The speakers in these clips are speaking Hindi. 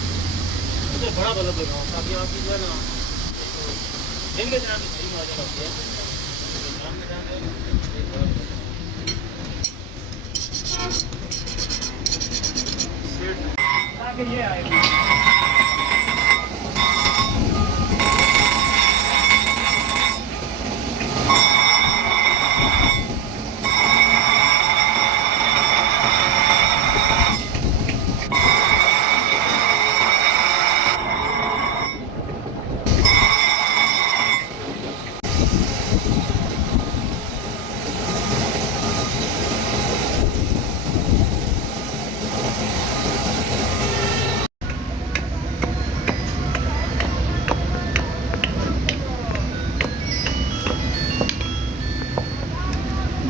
बड़ा बल्ब लगाओ ताकि आपकी जो है ना दिन के जनाब सही मौजा लगती है। आगे ये आएगा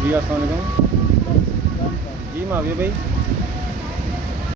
जी। अस्सलाम वालेकुम जी। माविया भाई